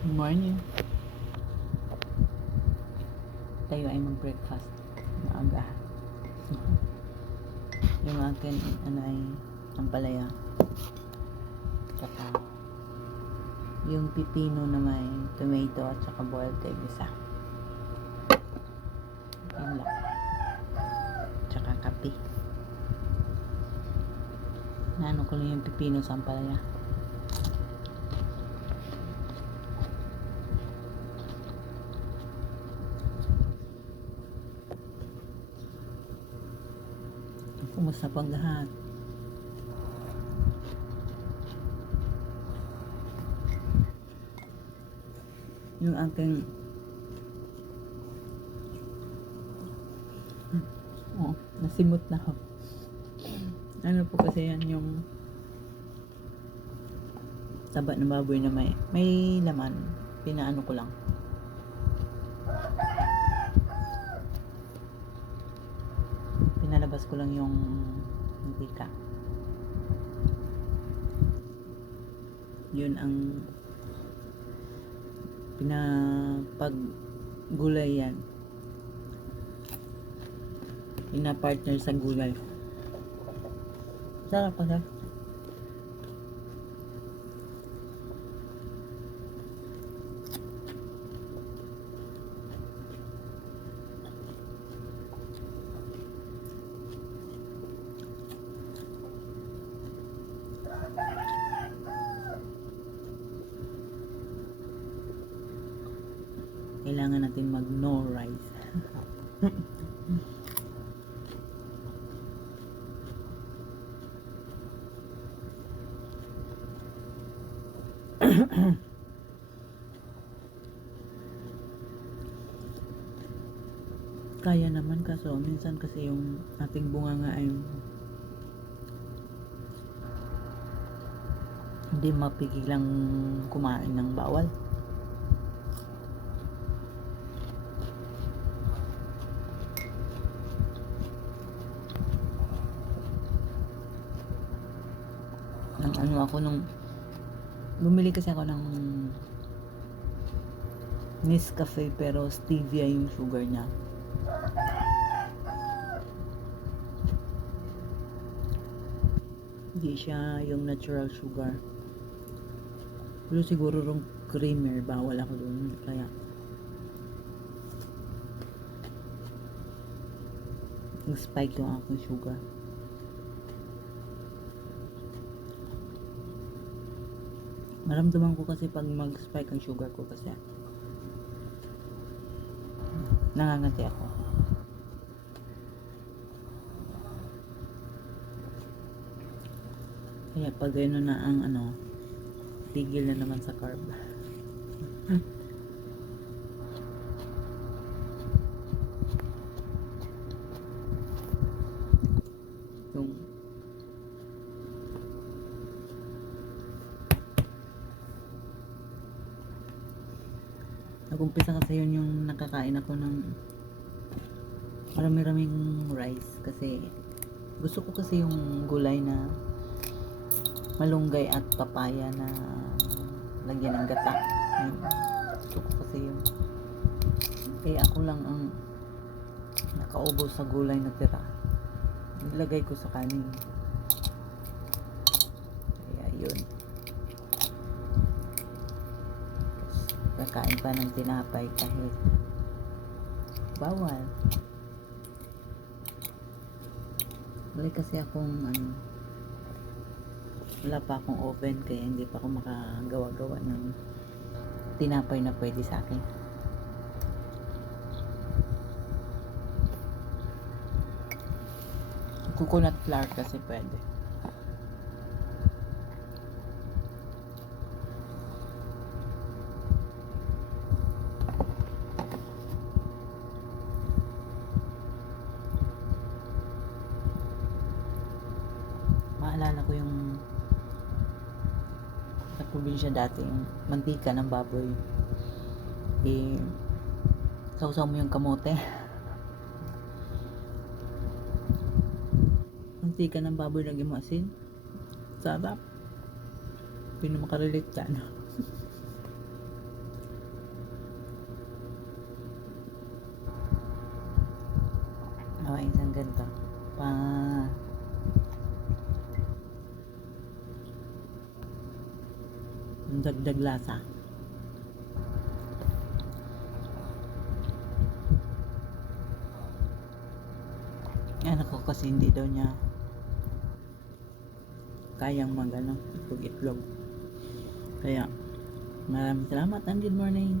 Good morning. Tayo ay mag-breakfast. Maaga. Yung akin ay ampalaya. Tsaka yung pipino na may tomato at saka boiled egg isa. Yun lang. Tsaka kape. Naano ko lang yung pipino sa ampalaya. Kumusta pang lahat? Yung aking nasimot na ako. Ano po kasi yan yung taba ng baboy na may laman. Pinaano ko lang. Pinalabas ko lang yung mantika. Yun ang pinapag-gulay yan. Pina-partner sa gulay. Sarap pa, sir. Kailangan natin mag no rice. Kaya naman kaso minsan kasi yung ating bunganga ay hindi mapigilang kumain ng bawal. Nang ano ako nung bumili kasi ako ng Nescafe pero stevia yung sugar niya. Hindi siya yung natural sugar. Pero siguro yung creamer, bawal ako doon. Kaya nag-spike yung aking sugar. Maramdaman ko kasi pag mag-spike ang sugar ko kasi nangangati ako. Kaya pag gano'n na ang tigil na naman sa carb. Yung nag-umpisa kasi yun yung nakakain ako ng marami-raming rice kasi gusto ko kasi yung gulay na malunggay at papaya na lagyan ng gata. Gusto ko kasi yun. Kaya ako lang ang nakaubos sa gulay na tira. Nilagay ko sa kanin. Kaya yun. Kakain pa ng tinapay kahit bawal. Wala kasi akong wala pa akong oven kaya hindi pa ako makagawa-gawa ng tinapay na pwede sa akin. Coconut flour kasi pwede. Maalala ko yung sa probinsya dati yung mantika ng baboy. Sausaw mo yung kamote. Mantika ng baboy lagyan mo asin. Sarap. Hindi na makarelate ka, no? mais ang ganda. Pa ang dagdag lasa. Anak ko kasi hindi daw niya kayang mag itlog. Kaya maraming salamat and good morning.